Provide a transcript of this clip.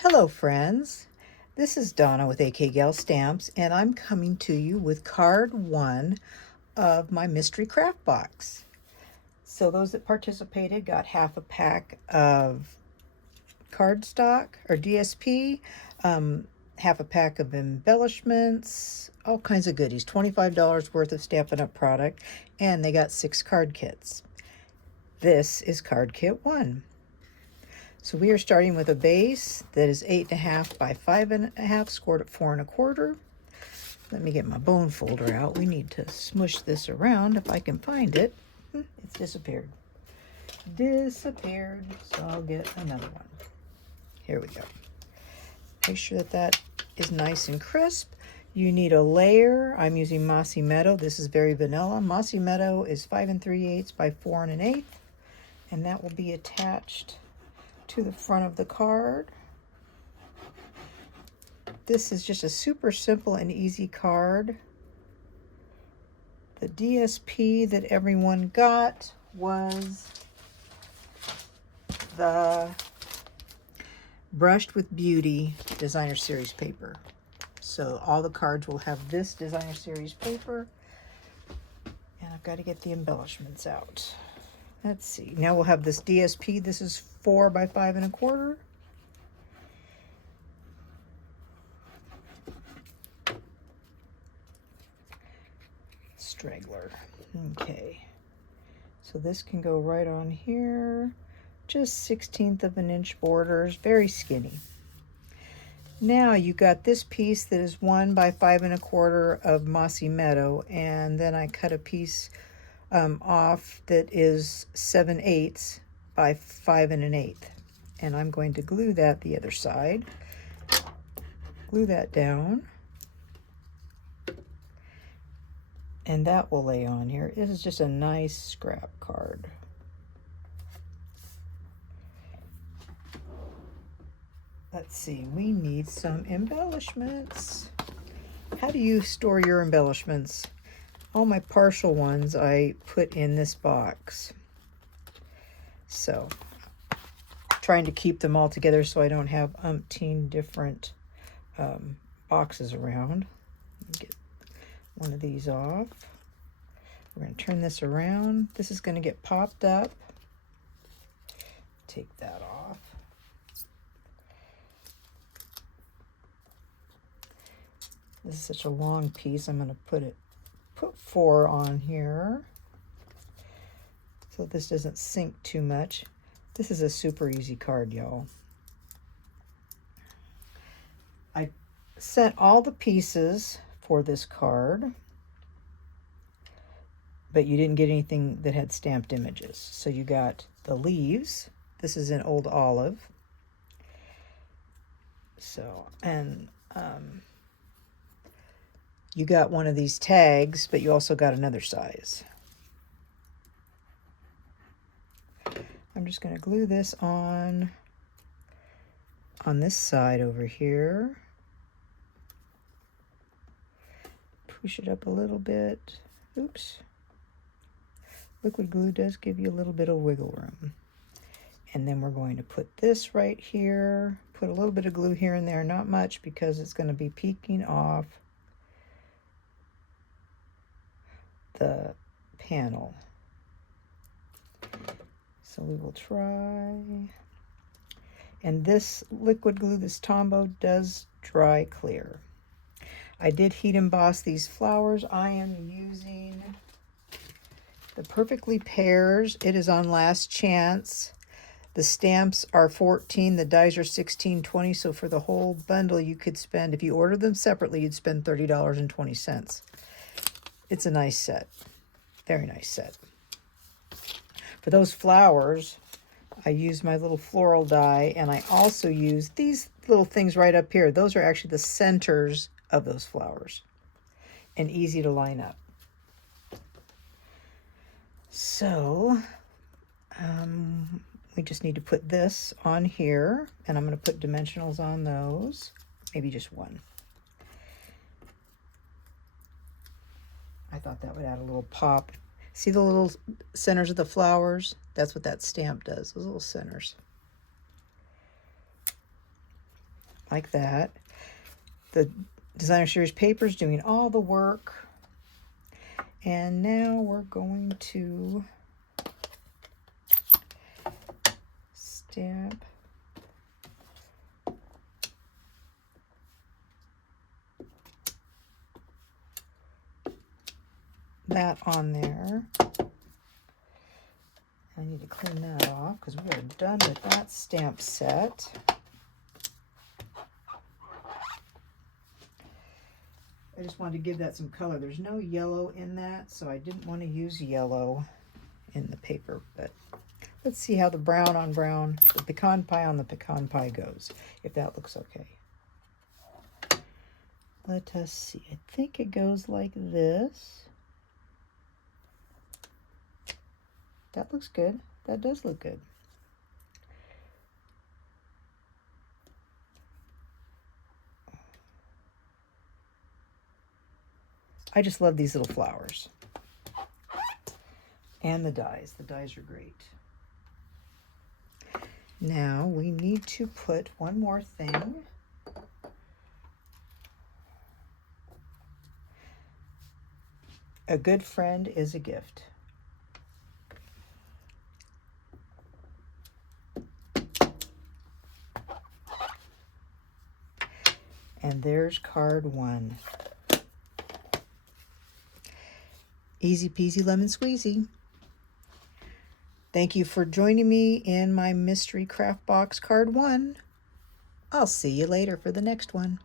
Hello friends, this is Donna with AK Gal Stamps, and I'm coming to you with card 1 of my mystery craft box. So those that participated got half a pack of cardstock or DSP, half a pack of embellishments, all kinds of goodies, $25 worth of Stampin' Up product, and they got 6 card kits. This is card kit 1. So we are starting with a base that is 8.5 by 5.5, scored at 4 1/4. Let me get my bone folder out. We need to smush this around if I can find it. It's disappeared. So I'll get another one. Here we go. Make sure that is nice and crisp. You need a layer. I'm using Mossy Meadow. This is very vanilla. Mossy Meadow is 5 3/8 by 4 1/8, and that will be attached to the front of the card. This is just a super simple and easy card. The DSP that everyone got was the Brushed with Beauty Designer Series paper. So all the cards will have this Designer Series paper, and I've got to get the embellishments out. Let's see. Now we'll have this DSP. This is 4 by 5 1/4. Straggler. Okay. So this can go right on here. Just 1/16 of an inch borders. Very skinny. Now you got this piece that is 1 by 5 1/4 of Mossy Meadow, and then I cut a piece off that is 7/8 by 5 1/8, and I'm going to glue that the other side. Glue that down, and that will lay on here. This is just a nice scrap card. Let's see, we need some embellishments. How do you store your embellishments? All my partial ones I put in this box. So, trying to keep them all together so I don't have umpteen different boxes around. Let me get one of these off. We're going to turn this around. This is going to get popped up. Take that off. This is such a long piece. I'm going to put 4 on here so this doesn't sink too much. This is a super easy card, y'all. I sent all the pieces for this card, but you didn't get anything that had stamped images. So you got the leaves. This is an old olive. So, and you got one of these tags, but you also got another size. I'm just going to glue this on this side over here. Push it up a little bit. Oops. Liquid glue does give you a little bit of wiggle room. And then we're going to put this right here. Put a little bit of glue here and there, not much, because it's going to be peeking off the panel. So we will try. And this liquid glue, this Tombow, does dry clear. I did heat emboss these flowers. I am using the Perfectly Pears. It is on last chance. The stamps are 14, the dies are 16.20, so for the whole bundle you could spend, if you order them separately, you'd spend $30.20. It's a nice set. Very nice set. For those flowers, I use my little floral die, and I also use these little things right up here. Those are actually the centers of those flowers, and easy to line up. So, we just need to put this on here, and I'm going to put dimensionals on those, maybe just one. I thought that would add a little pop. See the little centers of the flowers? That's what that stamp does, those little centers. like that. The Designer Series paper is doing all the work. And now we're going to stamp that on there. I need to clean that off because we are done with that stamp set. I just wanted to give that some color. There's no yellow in that, so I didn't want to use yellow in the paper. But let's see how the brown on brown, the pecan pie on the pecan pie goes, if that looks okay. Let us see. I think it goes like this. That looks good. That does look good. I just love these little flowers. And the dies. The dies are great. Now we need to put one more thing. A good friend is a gift. And there's card 1. Easy peasy lemon squeezy. Thank you for joining me in my mystery craft box card 1. I'll see you later for the next one.